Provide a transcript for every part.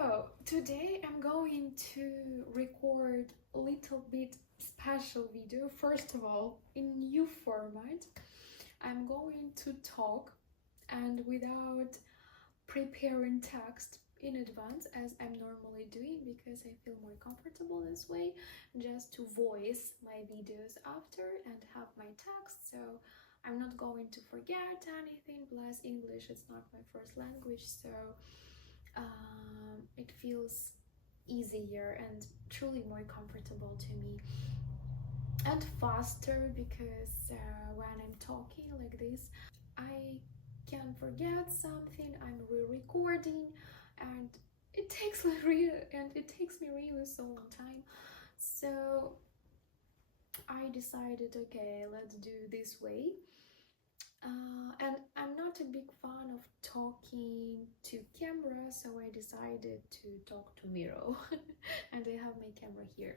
So today I'm going to record a little bit special video. First of all, in new format, I'm going to talk and without preparing text in advance as I'm normally doing because I feel more comfortable this way, just to voice my videos after and have my text. So I'm not going to forget anything, plus English is not my first language, so it feels easier and truly more comfortable to me and faster because when I'm talking like this I can forget something. I'm re-recording and it takes me really so long time, so I decided, okay, let's do this way. And I'm not a big fan of talking to camera, so I decided to talk to mirror and I have my camera here.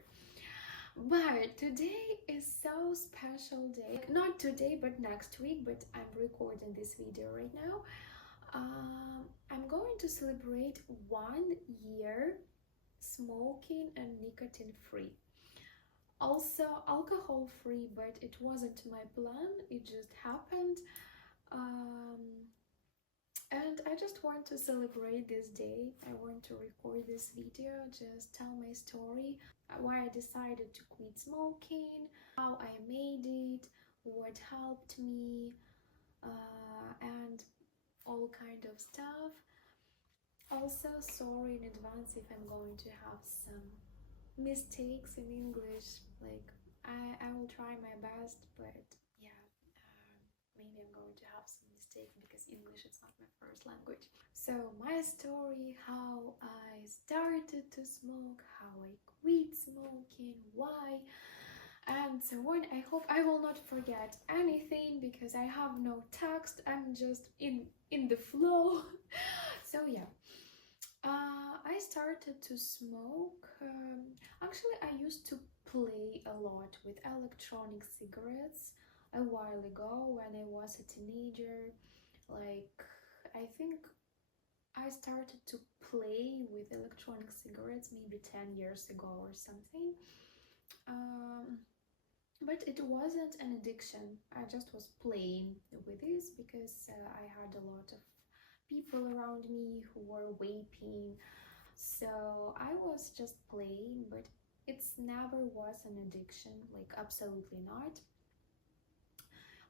But today is so special day, not today but next week, but I'm recording this video right now. I'm going to celebrate 1 year smoking and nicotine free, also alcohol free, but it wasn't my plan, it just happened. And I just want to celebrate this day. I want to record this video, just tell my story, why I decided to quit smoking, how I made it, what helped me, and all kind of stuff. Also, sorry in advance if I'm going to have some mistakes in English, like I will try my best, but yeah, maybe I'm going to have some mistakes because English is not my first language. So my story, how I started to smoke, how I quit smoking, why, and so on. I hope I will not forget anything because I have no text, I'm just in the flow. So yeah, I started to smoke. Actually, I used to play a lot with electronic cigarettes a while ago when I was a teenager. Like, I think I started to play with electronic cigarettes maybe 10 years ago or something. But it wasn't an addiction. I just was playing with this because I had a lot of people around me who were vaping, so I was just playing, but it's never was an addiction, like absolutely not.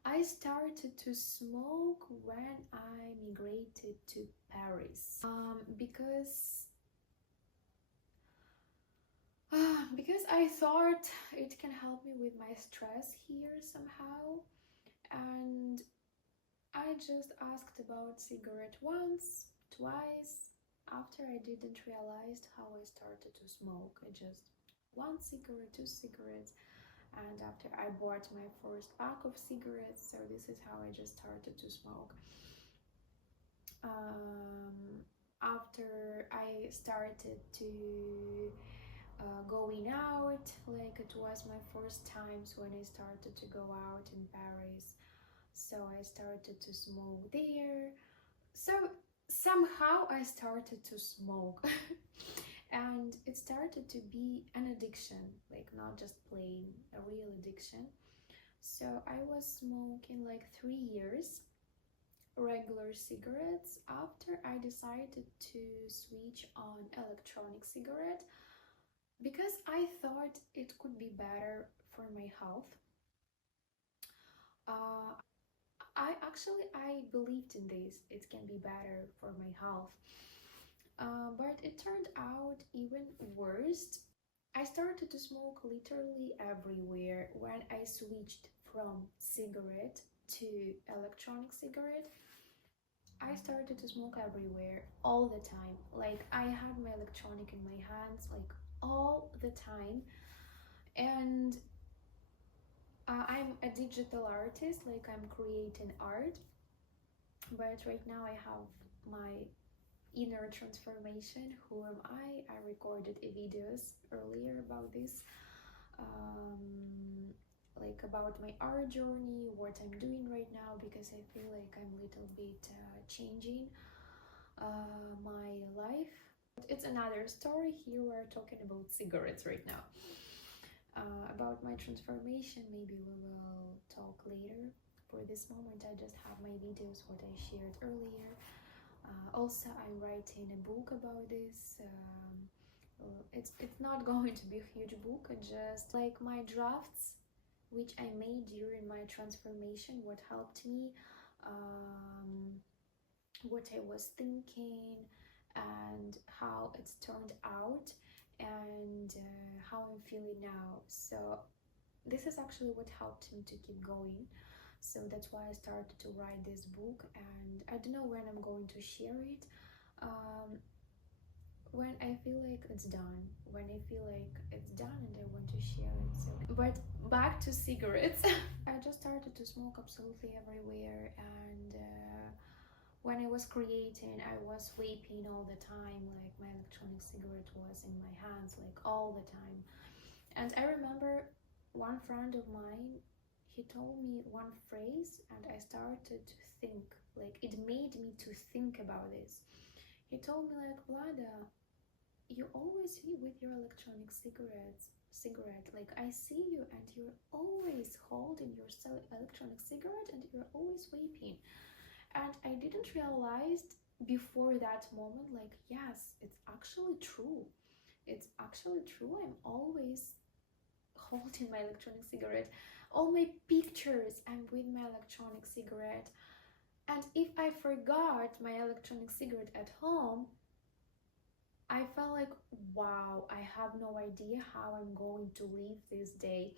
I started to smoke when I migrated to Paris, because I thought it can help me with my stress here somehow, and I just asked about cigarette once, twice. After I didn't realize how I started to smoke. I just 1 cigarette, 2 cigarettes, and after I bought my first pack of cigarettes, so this is how I just started to smoke. After I started to going out, like it was my first times when I started to go out in Paris, so I started to smoke there. So somehow I started to smoke and it started to be an addiction, like not just plain, a real addiction. So I was smoking like 3 years regular cigarettes. After I decided to switch on electronic cigarette because I thought it could be better for my health. I believed in this, it can be better for my health, but it turned out even worse. I started to smoke literally everywhere when I switched from cigarette to electronic cigarette. I started to smoke everywhere all the time, like I had my electronic in my hands like all the time. And I'm a digital artist, like I'm creating art, but right now I have my inner transformation. Who am I recorded a videos earlier about this, like about my art journey, what I'm doing right now, because I feel like I'm a little bit changing my life It's another story. Here we're talking about cigarettes right now. About my transformation, maybe we will talk later. For this moment, I just have my videos, what I shared earlier. Also, I'm writing a book about this. It's not going to be a huge book, just like my drafts, which I made during my transformation, what helped me, what I was thinking, and how it's turned out, and how I'm feeling now. So this is actually what helped me to keep going. So that's why I started to write this book, and I don't know when I'm going to share it. When I feel like it's done, when I feel like it's done and I want to share it. So, but back to cigarettes. I just started to smoke absolutely everywhere, and when I was creating, I was vaping all the time, like my electronic cigarette was in my hands, like all the time. And I remember one friend of mine, he told me one phrase, and I started to think, like it made me to think about this. He told me, like, Vlada, you always eat with your electronic cigarette, like I see you and you're always holding your electronic cigarette and you're always vaping. And I didn't realize before that moment, like, yes, it's actually true. It's actually true. I'm always holding my electronic cigarette. All my pictures, I'm with my electronic cigarette. And if I forgot my electronic cigarette at home, I felt like, wow, I have no idea how I'm going to live this day.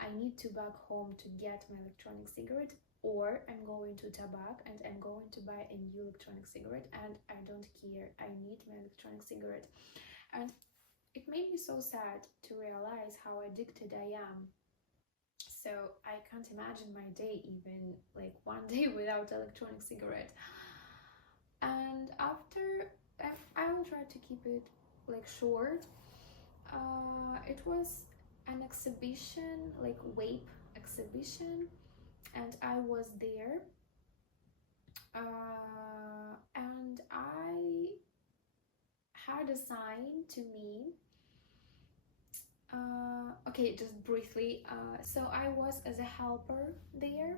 I need to back home to get my electronic cigarette, or I'm going to Tabak and I'm going to buy a new electronic cigarette, and I don't care. I need my electronic cigarette. And it made me so sad to realize how addicted I am. So I can't imagine my day, even like one day without electronic cigarette. And after, I will try to keep it like short. It was an exhibition, like vape exhibition, and I was there. And I had a sign to me. Okay, just briefly. So I was as a helper there,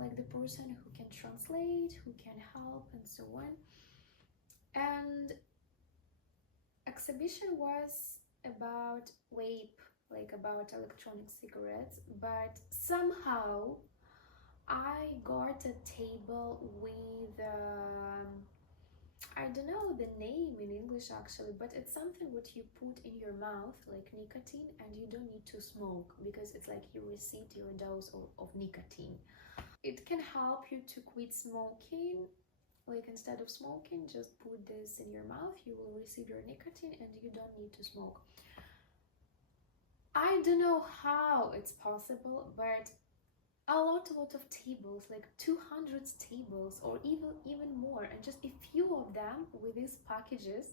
like the person who can translate, who can help, and so on. And exhibition was about vape, like about electronic cigarettes, but somehow I got a table with I don't know the name in English actually, but it's something what you put in your mouth, like nicotine, and you don't need to smoke because it's like you received your dose of nicotine. It can help you to quit smoking. Like instead of smoking, just put this in your mouth, you will receive your nicotine and you don't need to smoke. I don't know how it's possible, but a lot of tables, like 200 tables or even more, and just a few of them with these packages.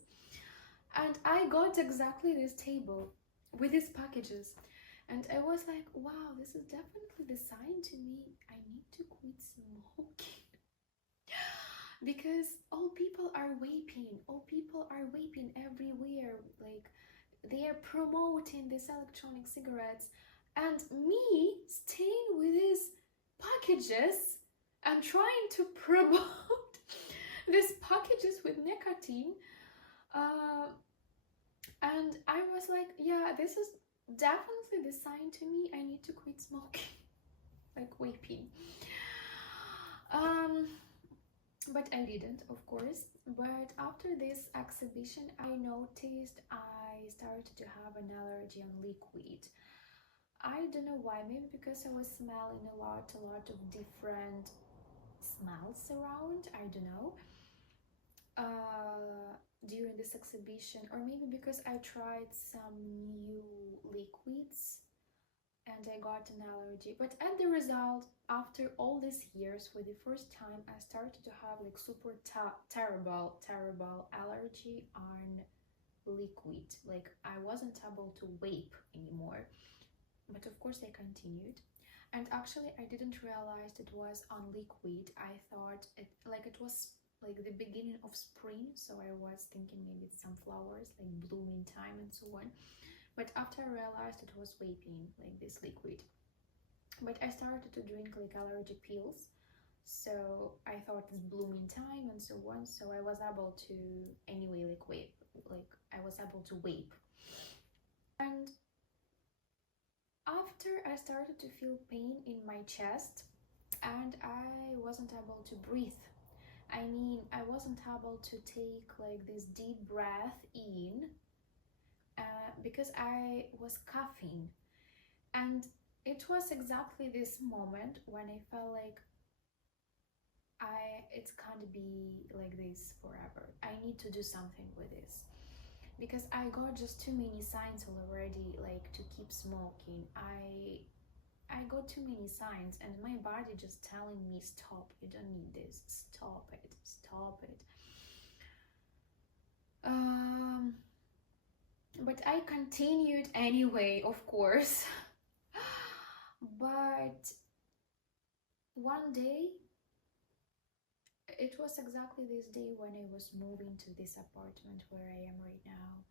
And I got exactly this table with these packages. And I was like, wow, this is definitely the sign to me. I need to quit smoking. Because all people are vaping everywhere, like they are promoting these electronic cigarettes, and me staying with these packages and trying to promote these packages with nicotine, and I was like, yeah, this is definitely the sign to me. I need to quit smoking, like vaping. But I didn't, of course. But after this exhibition, I noticed I started to have an allergy on liquid. I don't know why, maybe because I was smelling a lot of different smells around, I don't know, during this exhibition, or maybe because I tried some new liquids and I got an allergy. But at the result, after all these years, for the first time, I started to have like super terrible allergy on liquid. Like I wasn't able to vape anymore. But of course I continued. And actually I didn't realize it was on liquid. I thought it was like the beginning of spring, so I was thinking maybe it's some flowers, like blooming time and so on. But after I realized it was vaping, like this liquid. But I started to drink like allergy pills, so I thought it's blooming time and so on. So I was able to anyway like vape, like I was able to vape. And after I started to feel pain in my chest and I wasn't able to breathe. I mean, I wasn't able to take like this deep breath in because I was coughing. And it was exactly this moment when I felt like it can't be like this forever. I need to do something with this. Because I got just too many signs already, like to keep smoking. I got too many signs and my body just telling me, stop, you don't need this, stop it, stop it. But I continued anyway, of course. But one day, it was exactly this day when I was moving to this apartment where I am right now.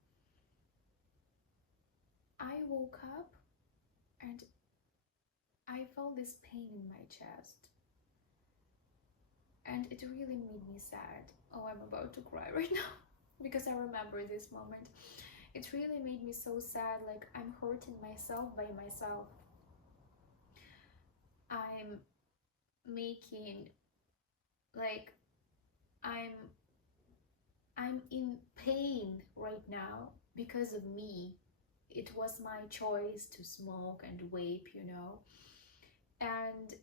I woke up and I felt this pain in my chest. And it really made me sad. Oh, I'm about to cry right now because I remember this moment. It really made me so sad, like I'm hurting myself by myself. I'm making, like, I'm in pain right now because of me. It was my choice to smoke and vape, you know. And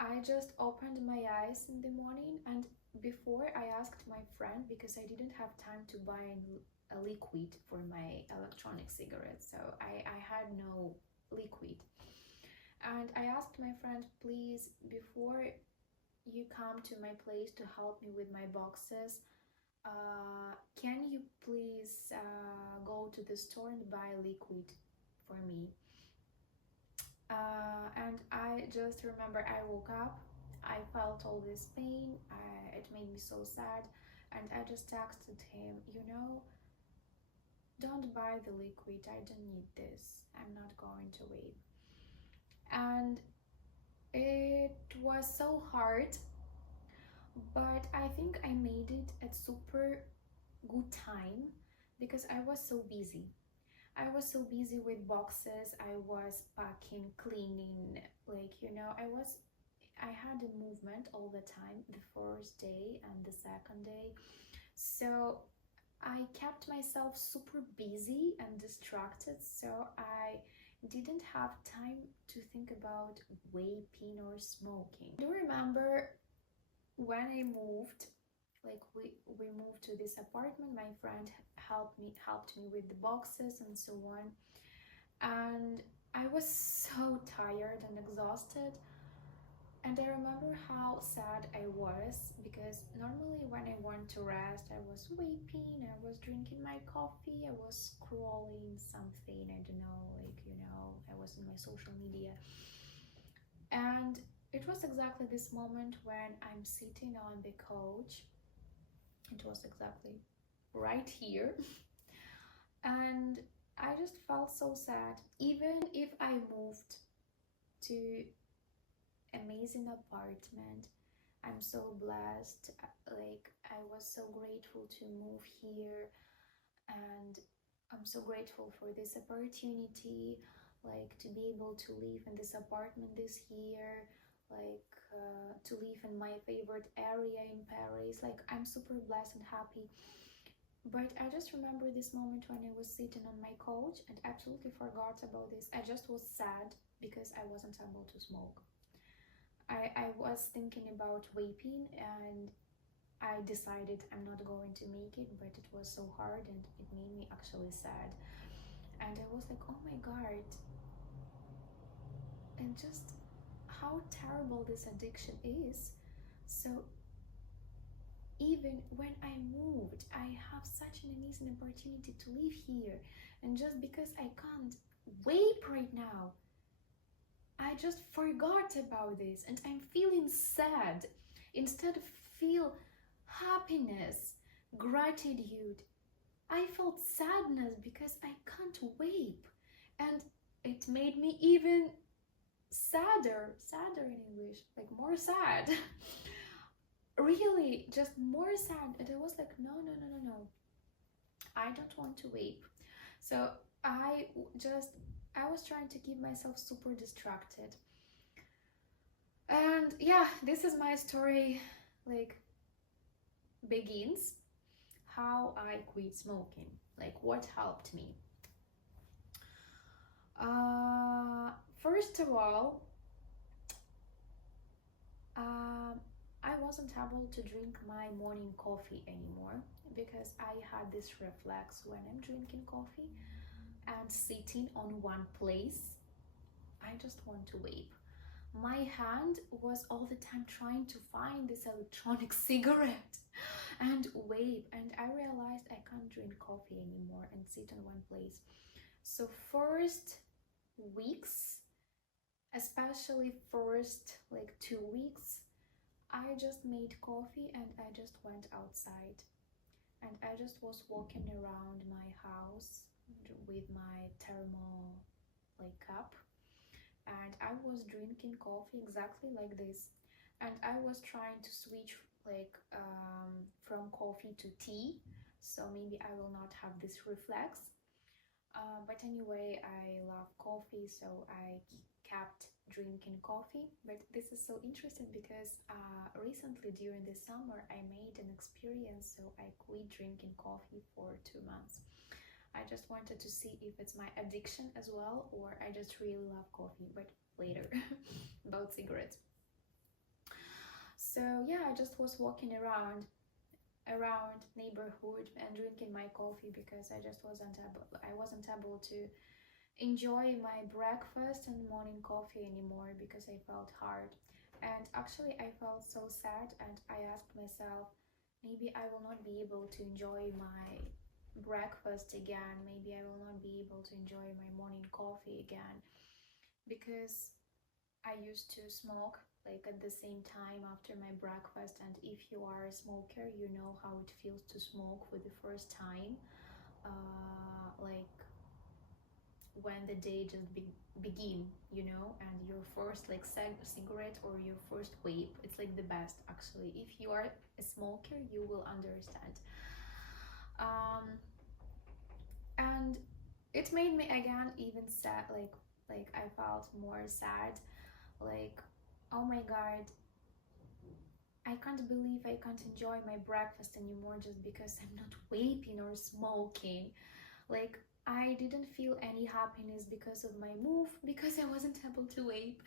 I just opened my eyes in the morning, and before I asked my friend, because I didn't have time to buy a liquid for my electronic cigarettes, so I had no liquid. And I asked my friend, please, before you come to my place to help me with my boxes, can you please go to the store and buy liquid for me? And I just remember I woke up, I felt all this pain, it made me so sad, and I just texted him, you know, don't buy the liquid, I don't need this, I'm not going to vape. And it was so hard, but I think I made it at super good time because I was so busy. I was so busy with boxes, I was packing, cleaning, like, you know, I had a movement all the time, the first day and the second day. So I kept myself super busy and distracted, so I didn't have time to think about vaping or smoking. I do remember when I moved, like we moved to this apartment, my friend helped me with the boxes and so on, and I was so tired and exhausted. And I remember how sad I was because normally when I want to rest, I was vaping, I was drinking my coffee, I was scrolling something, I don't know, like, you know, I was in my social media. And it was exactly this moment when I'm sitting on the couch. It was exactly right here. And I just felt so sad. Even if I moved to amazing apartment, I'm so blessed, like I was so grateful to move here, and I'm so grateful for this opportunity, like to be able to live in this apartment this year, like to live in my favorite area in Paris. Like I'm super blessed and happy. But I just remember this moment when I was sitting on my couch and absolutely forgot about this. I just was sad because I wasn't able to smoke. I was thinking about vaping and I decided I'm not going to make it, but it was so hard and it made me actually sad. And I was like, oh my god, and just how terrible this addiction is. So even when I moved, I have such an amazing opportunity to live here, and just because I can't vape right now, I just forgot about this and I'm feeling sad instead of feel happiness, gratitude. I felt sadness because I can't vape, and it made me even sadder in English, like more sad. Really, just more sad. And I was like, no, no, no, no, no. I don't want to vape. So I just, I was trying to keep myself super distracted. And yeah, this is my story, like, begins how I quit smoking, like what helped me. First of all, I wasn't able to drink my morning coffee anymore because I had this reflex when I'm drinking coffee and sitting on one place. I just want to vape. My hand was all the time trying to find this electronic cigarette and vape, and I realized I can't drink coffee anymore and sit in one place. So first weeks, especially first like 2 weeks, I just made coffee and I just went outside and I just was walking around my house with my thermal like cup, and I was drinking coffee exactly like this, and I was trying to switch like from coffee to tea, so maybe I will not have this reflex. But anyway, I love coffee, so I kept drinking coffee. But this is so interesting because recently during the summer I made an experience, so I quit drinking coffee for 2 months. I just wanted to see if it's my addiction as well, or I just really love coffee, but later about cigarettes. So yeah, I just was walking around neighborhood and drinking my coffee because I wasn't able to enjoy my breakfast and morning coffee anymore because I felt hard. And actually I felt so sad, and I asked myself, maybe I will not be able to enjoy my breakfast again, maybe I will not be able to enjoy my morning coffee again, because I used to smoke like at the same time after my breakfast, and if you are a smoker, you know how it feels to smoke for the first time, like when the day just begin, and your first like cigarette or your first vape, it's like the best. Actually, if you are a smoker, you will understand. And it made me again even sad, like I felt more sad, like, oh my god, I can't believe I can't enjoy my breakfast anymore just because I'm not vaping or smoking. Like, I didn't feel any happiness because of my move, because I wasn't able to vape.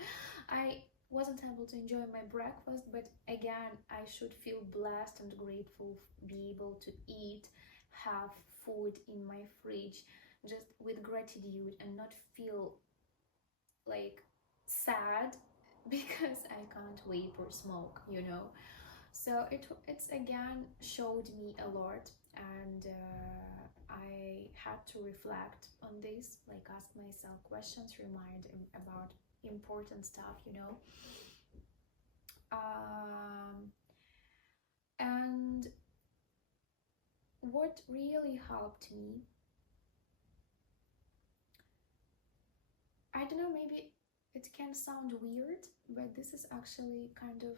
I wasn't able to enjoy my breakfast, but again, I should feel blessed and grateful, be able to eat, have food in my fridge, just with gratitude, and not feel like sad because I can't vape or smoke. So it's again showed me a lot, and I had to reflect on this, like ask myself questions, remind about important stuff. And what really helped me, I don't know, maybe it can sound weird, but this is actually kind of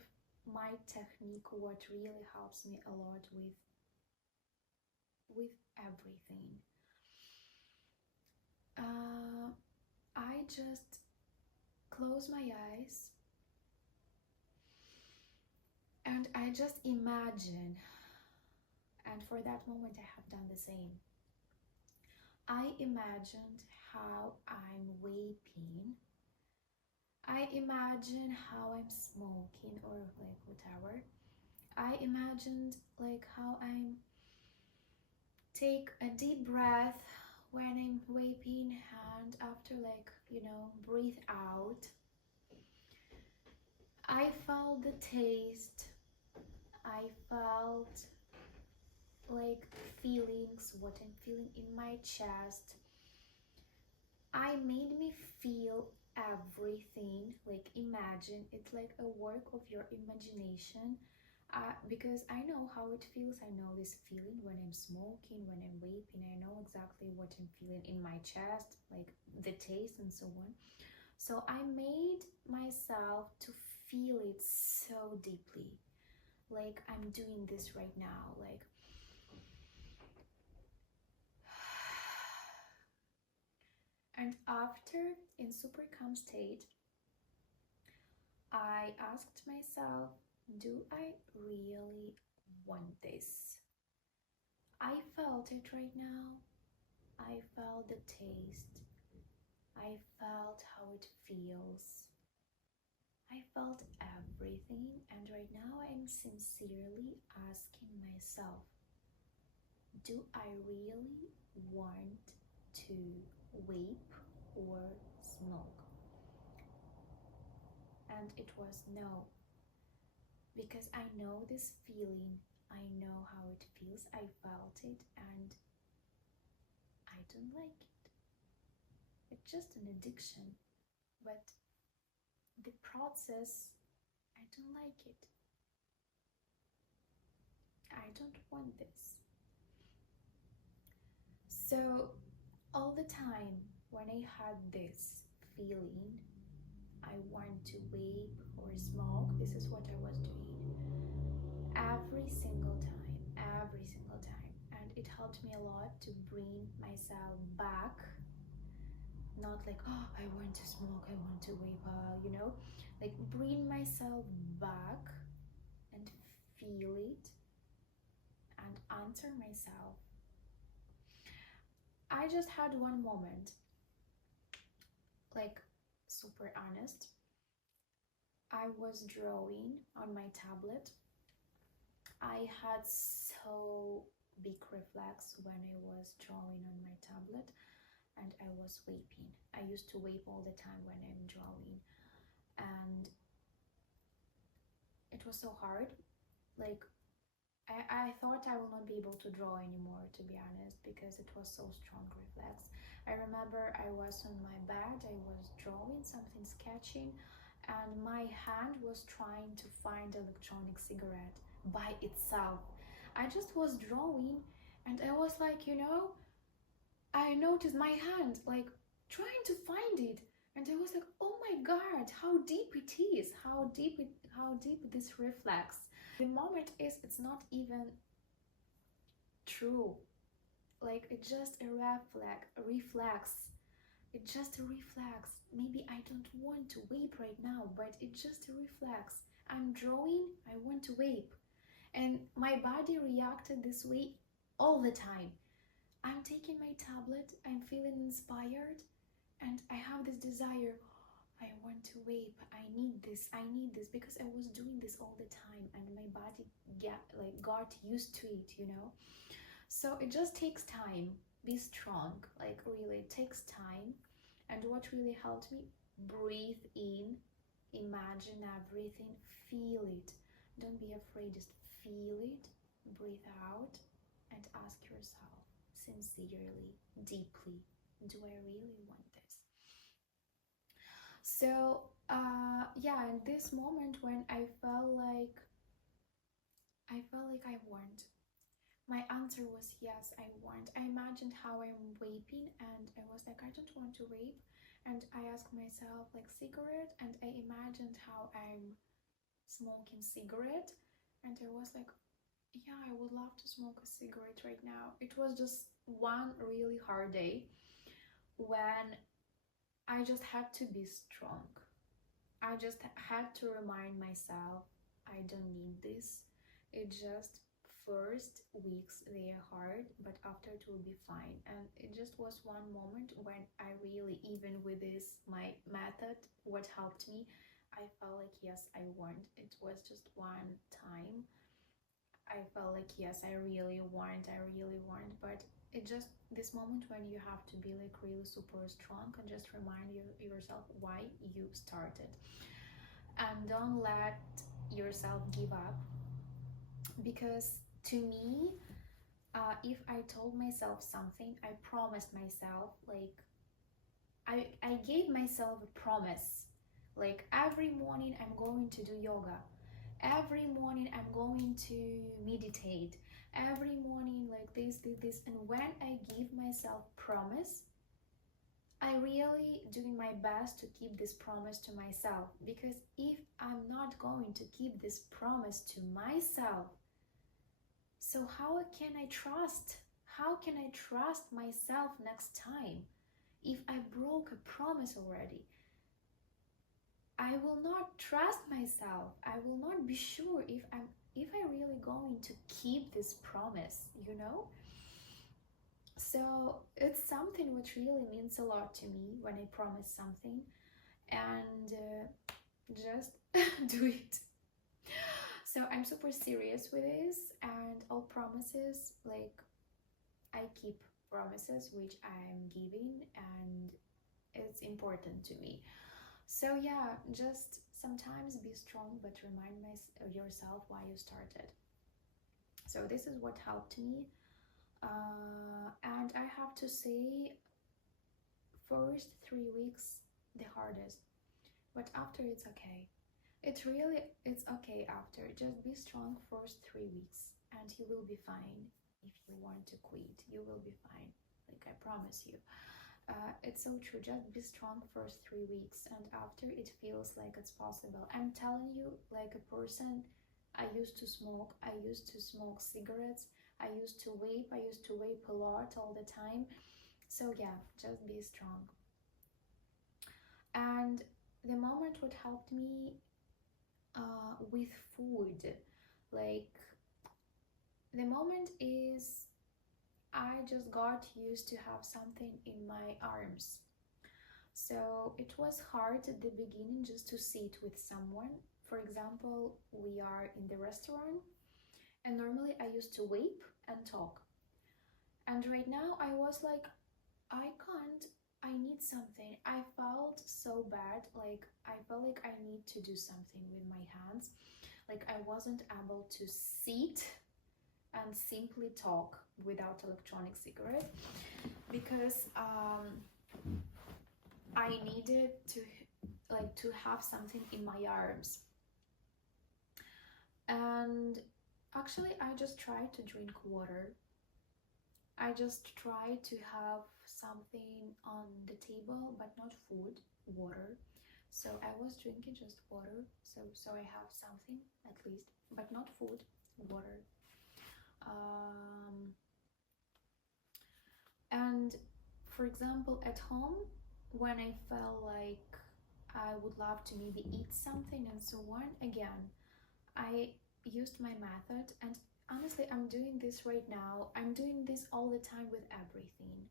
my technique, what really helps me a lot with everything. I just close my eyes and I just imagine, and for that moment I have done the same. I imagined how I'm vaping. I imagine how I'm smoking or like whatever. I imagined like how I'm take a deep breath when I'm vaping, and after breathe out. I felt the taste. I felt like feelings, what I'm feeling in my chest. I made me feel everything, like imagine, it's like a work of your imagination. Because I know how it feels. I know this feeling when I'm smoking, when I'm vaping. I know exactly what I'm feeling in my chest, like the taste and so on. So I made myself to feel it so deeply, like I'm doing this right now, like and after, in super calm state, I asked myself, do I really want this? I felt it right now. I felt the taste. I felt how it feels. I felt everything, and right now I'm sincerely asking myself, do I really want to vape or smoke? And it was no, because I know this feeling, I know how it feels, I felt it, and I don't like it. It's just an addiction, but the process, I don't like it. I don't want this. So all the time when I had this feeling, I want to vape or smoke, this is what I was doing every single time, every single time. And it helped me a lot to bring myself back, not like, oh, I want to smoke, I want to vape, like bring myself back and feel it and answer myself. I just had one moment, like super honest. I was drawing on my tablet. I had so big reflex when I was drawing on my tablet, and I was vaping. I used to vape all the time when I'm drawing, and it was so hard. Like I thought I will not be able to draw anymore, to be honest, because it was so strong reflex. I remember I was on my bed, I was drawing something, sketching, and my hand was trying to find electronic cigarette by itself. I just was drawing, and I was like, I noticed my hand like trying to find it, and I was like, oh my god, how deep it is, how deep this reflex. The moment is, it's not even true, like it's just a reflex. It's just a reflex. Maybe I don't want to vape right now, but it's just a reflex. I'm drawing, I want to vape, and my body reacted this way all the time. I'm taking my tablet, I'm feeling inspired, and I have this desire, I want to vape, I need this, because I was doing this all the time, and my body got used to it. So it just takes time. Be strong, like really, it takes time. And what really helped me, breathe in, imagine everything, feel it. Don't be afraid, just feel it, breathe out, and ask yourself sincerely, deeply, do I really want this? So yeah, in this moment when I felt like I want, my answer was yes, I want. I imagined how I'm vaping, and I was like, I don't want to vape. And I asked myself like cigarette, and I imagined how I'm smoking cigarette, and I was like, yeah, I would love to smoke a cigarette right now. It was just one really hard day when I just had to be strong. I just had to remind myself, I don't need this. It just first weeks they are hard, but after it will be fine. And it just was one moment when I really, even with this my method, what helped me, I felt like yes, I want. It was just one time. I felt like yes, I really want, but it just this moment when you have to be like really super strong and just remind yourself why you started, and don't let yourself give up, because to me, if I told myself something, I promised myself, like I gave myself a promise, like every morning I'm going to do yoga, Every morning I'm going to meditate. Every morning like this. And when I give myself promise, I really doing my best to keep this promise to myself, because if I'm not going to keep this promise to myself, so how can I trust? How can I trust myself next time if I broke a promise already? I will not trust myself. I will not be sure if I really going to keep this promise, you know? So it's something which really means a lot to me when I promise something, and just do it. So I'm super serious with this, and all promises, like I keep promises which I'm giving, and it's important to me. So yeah, just sometimes be strong, but remind yourself why you started. So this is what helped me. And I have to say, first 3 weeks the hardest, but after it's okay. It's okay after. Just be strong first 3 weeks, and you will be fine. If you want to quit, you will be fine. Like I promise you. It's so true. Just be strong first 3 weeks, and after it feels like it's possible. I'm telling you, like a person. I used to smoke. I used to smoke cigarettes. I used to vape. I used to vape a lot all the time. So yeah, just be strong. And the moment what helped me with food, like the moment is I just got used to have something in my arms. So it was hard at the beginning just to sit with someone. For example, we are in the restaurant, and normally I used to vape and talk. And right now I was like, I can't, I need something. I felt so bad, like I felt like I need to do something with my hands. Like I wasn't able to sit and simply talk without electronic cigarette, because I needed to have something in my arms. And actually I just tried to drink water. I just try to have something on the table, but not food, water. So I was drinking just water, so I have something at least, but not food, water. And for example, at home, when I felt like I would love to maybe eat something and so on, again, I used my method, and honestly, I'm doing this right now. I'm doing this all the time with everything.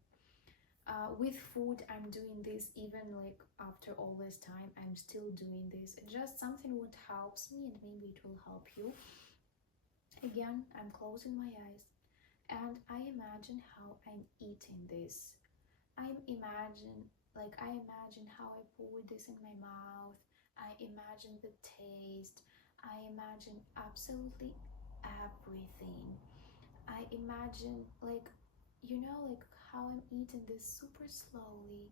With food, I'm doing this even like after all this time. I'm still doing this. Just something what helps me, and maybe it will help you. Again, I'm closing my eyes, and I imagine how I'm eating this. I imagine how I pour this in my mouth. I imagine the taste. I imagine absolutely everything. I imagine like how I'm eating this super slowly.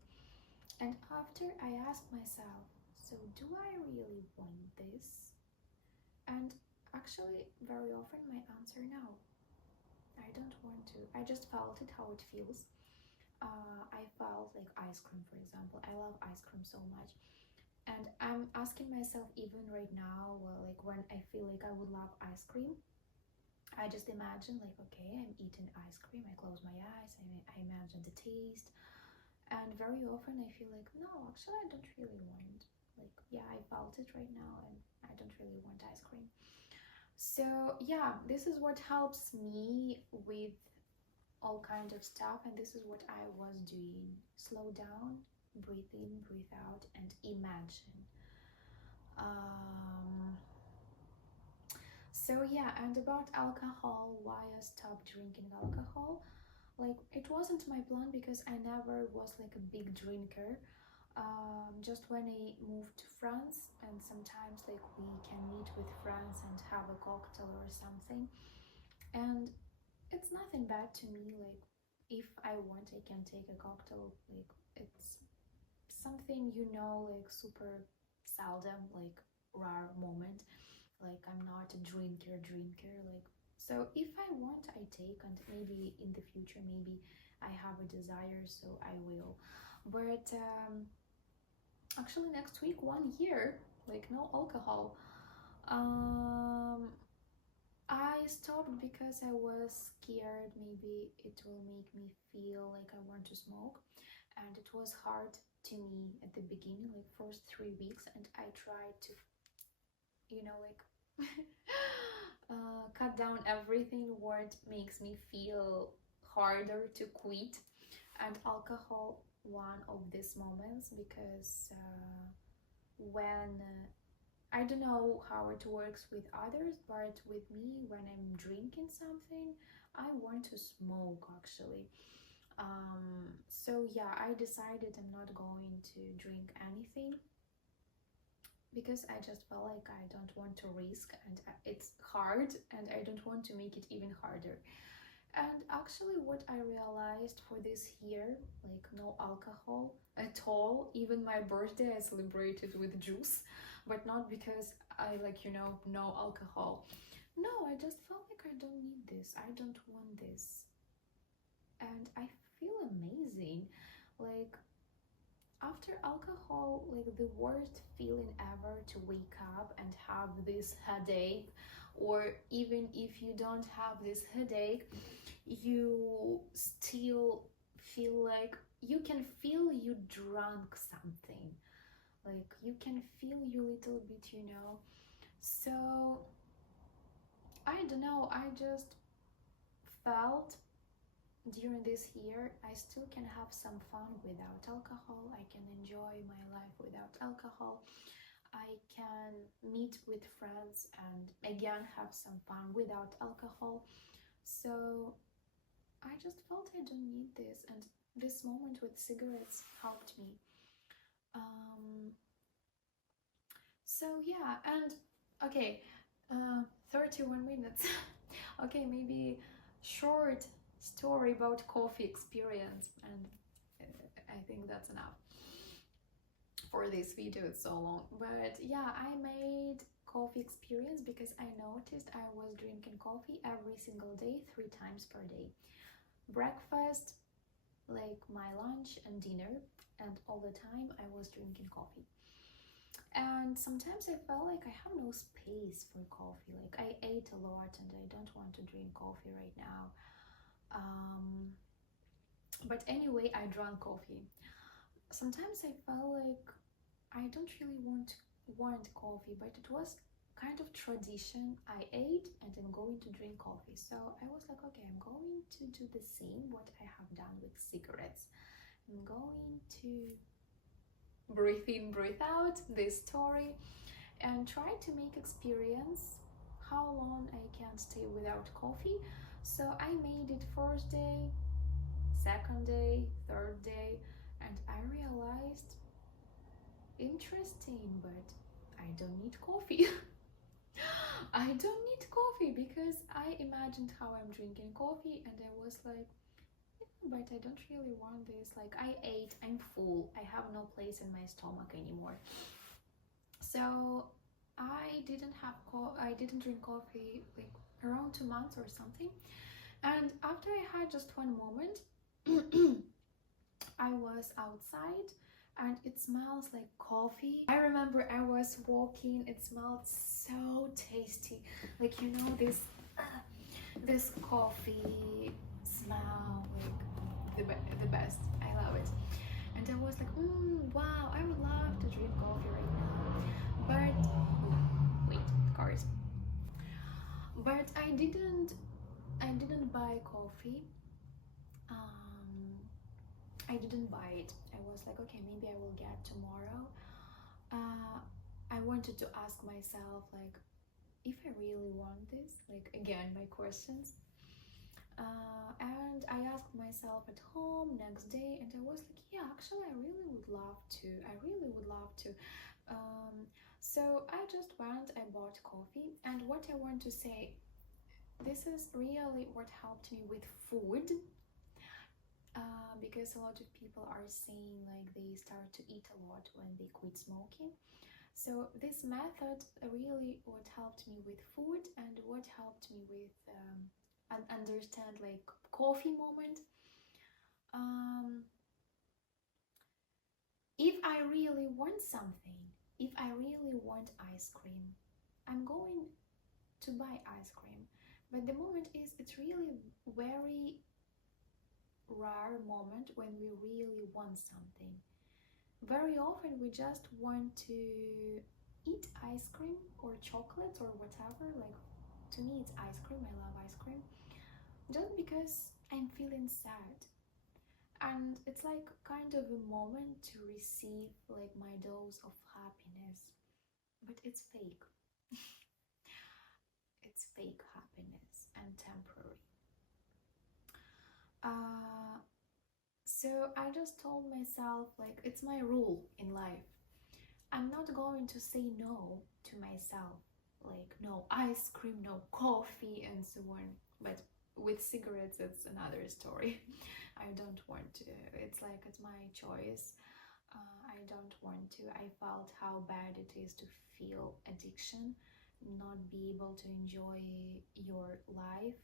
And after I ask myself, so do I really want this? And actually very often my answer no. I don't want to. I just felt it how it feels. I felt like ice cream, for example. I love ice cream so much. And I'm asking myself even right now, well, like when I feel like I would love ice cream, I just imagine like, okay, I'm eating ice cream. I close my eyes. I imagine the taste. And very often I feel like, no, actually I don't really want. Like, yeah, I felt it right now and I don't really want ice cream. So yeah, this is what helps me with all kinds of stuff, and this is what I was doing. Slow down, breathe in, breathe out, and imagine. So yeah, and about alcohol, why I stopped drinking alcohol. Like it wasn't my plan because I never was like a big drinker. Just when I moved to France, and sometimes like we can meet with friends and have a cocktail or something, and it's nothing bad to me. Like if I want, I can take a cocktail. Like it's something like super seldom, like rare moment. like I'm not a drinker, like, so if I want, I take, and maybe in the future, maybe I have a desire, so I will. But actually next week, 1 year, like no alcohol. I stopped because I was scared maybe it will make me feel like I want to smoke, and it was hard to me at the beginning, like first 3 weeks, and I tried to, like cut down everything what makes me feel harder to quit, and alcohol one of these moments, because when I don't know how it works with others, but with me, when I'm drinking something, I want to smoke actually. So yeah, I decided I'm not going to drink anything, because I just felt like I don't want to risk, and it's hard, and I don't want to make it even harder. And actually what I realized for this year, like no alcohol at all, even my birthday I celebrated with juice, but not because I like, no alcohol. No, I just felt like I don't need this, I don't want this. And I feel amazing. Like after alcohol, like the worst feeling ever to wake up and have this headache, or even if you don't have this headache, you still feel like you can feel you drank something, like you can feel you little bit. So I don't know, I just felt during this year I still can have some fun without alcohol, I can enjoy my life without alcohol, I can meet with friends and again have some fun without alcohol. So I just felt I don't need this, and this moment with cigarettes helped me. So yeah, and okay, 31 minutes. Okay, maybe short story about coffee experience, and I think that's enough for this video, it's so long. But yeah, I made coffee experience because I noticed I was drinking coffee every single day, 3 times per day. Breakfast, like my lunch and dinner, and all the time I was drinking coffee. And sometimes I felt like I have no space for coffee, like I ate a lot and I don't want to drink coffee right now. But anyway, I drank coffee. Sometimes I felt like I don't really want coffee, but it was kind of tradition. I ate and I'm going to drink coffee. So I was like, okay, I'm going to do the same what I have done with cigarettes. I'm going to breathe in, breathe out this story, and try to make experience how long I can stay without coffee. So I made it first day, second day, third day, and I realized, interesting, but I don't need coffee. I don't need coffee, because I imagined how I'm drinking coffee and I was like, but I don't really want this, like I ate, I'm full, I have no place in my stomach anymore. So I didn't drink coffee like around 2 months or something, and after I had just one moment, I was outside and it smells like coffee. I remember I was walking, it smelled so tasty, like this coffee smell, like the best. I love it. And I was like, wow, I would love to drink coffee right now. But wait, cars. But I didn't buy coffee. I didn't buy it. I was like, okay, maybe I will get tomorrow. I wanted to ask myself, like, if I really want this, like, again, my questions. And I asked myself at home next day, and I was like, yeah, actually, I really would love to. I really would love to. So I just went, I bought coffee, and what I want to say, this is really what helped me with food. Because a lot of people are saying like they start to eat a lot when they quit smoking, So this method really what helped me with food and what helped me with understand like coffee moment. Um, if I really want something, if I really want ice cream, I'm going to buy ice cream. But the moment is it's really very rare moment when we really want something. Very often we just want to eat ice cream or chocolate or whatever. Like to me it's ice cream, I love ice cream. Just because I'm feeling sad. And it's like kind of a moment to receive like my dose of happiness. But it's fake. It's fake happiness and temporary. So I just told myself like it's my rule in life. I'm not going to say no to myself, like no ice cream, no coffee, and so on. But with cigarettes, it's another story. I don't want to. It's like it's my choice. I don't want to. I felt how bad it is to feel addiction, not be able to enjoy your life,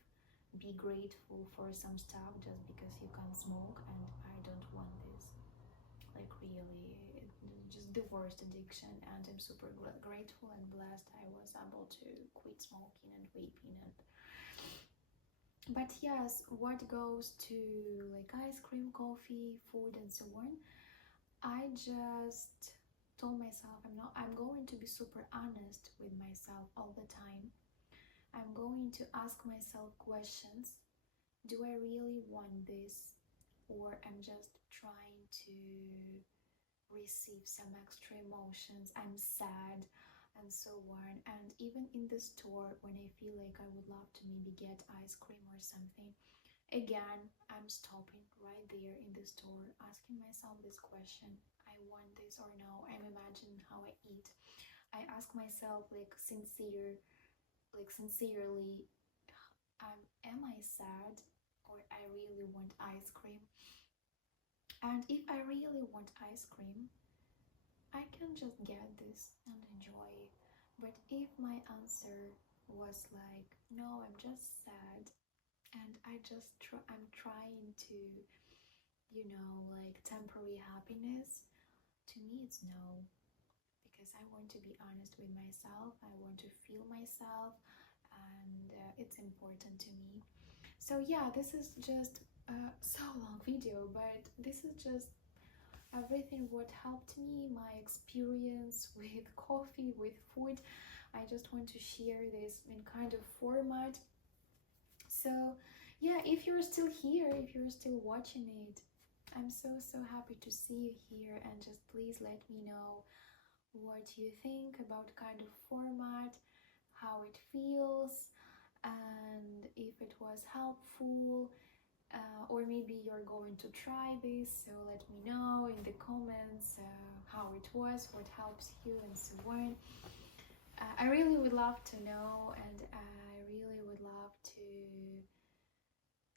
be grateful for some stuff just because you can't smoke, and I don't want this. Like really, just the worst addiction, and I'm super grateful and blessed I was able to quit smoking and vaping. And but yes, what goes to like ice cream, coffee, food, and so on, I just told myself I'm going to be super honest with myself all the time. I'm going to ask myself questions. Do I really want this? Or I'm just trying to receive some extra emotions. I'm sad and so on. And even in the store, when I feel like I would love to maybe get ice cream or something, again, I'm stopping right there in the store, asking myself this question: I want this or no? I'm imagining how I eat. I ask myself sincerely, am I sad or I really want ice cream? And if I really want ice cream, I can just get this and enjoy it. But if my answer was like, no, I'm just sad and I'm trying to, like temporary happiness, to me it's no, because I want to be honest with myself. I want to feel myself, and it's important to me. So yeah, this is just a so long video, but this is just everything what helped me, my experience with coffee, with food. I just want to share this in kind of format. So yeah, if you're still here, if you're still watching it, I'm so happy to see you here, and just please let me know what you think about kind of format, how it feels, and if it was helpful, or maybe you're going to try this. So let me know in the comments how it was, what helps you, and so on. I really would love to know, and I really would love to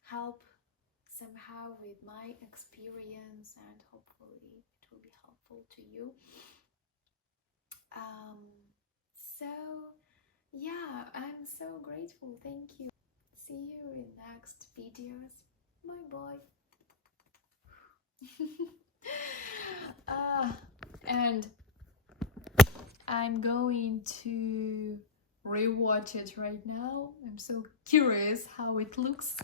help somehow with my experience, and hopefully it will be helpful to you. So yeah, I'm so grateful. Thank you. See you in next videos. Bye bye. And I'm going to rewatch it right now. I'm so curious how it looks.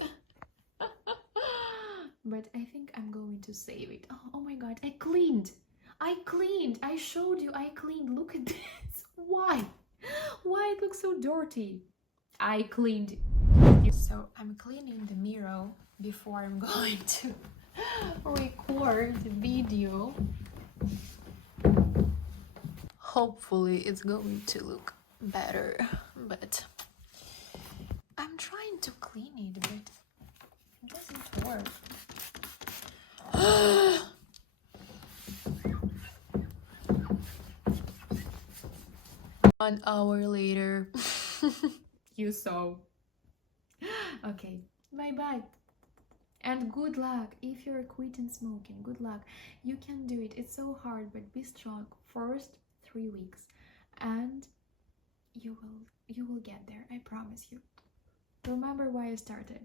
But I think I'm going to save it. Oh my god, I cleaned. I showed you I cleaned. Look at this. Why? Why it looks so dirty? I cleaned. So I'm cleaning the mirror before I'm going to record the video. Hopefully it's going to look better, but I'm trying to clean it, but it doesn't work. 1 hour later. You saw. Okay, bye bye. And good luck if you're quitting smoking. Good luck. You can do it. It's so hard, but be strong. First 3 weeks. and you will get there. I promise you. Remember why I started.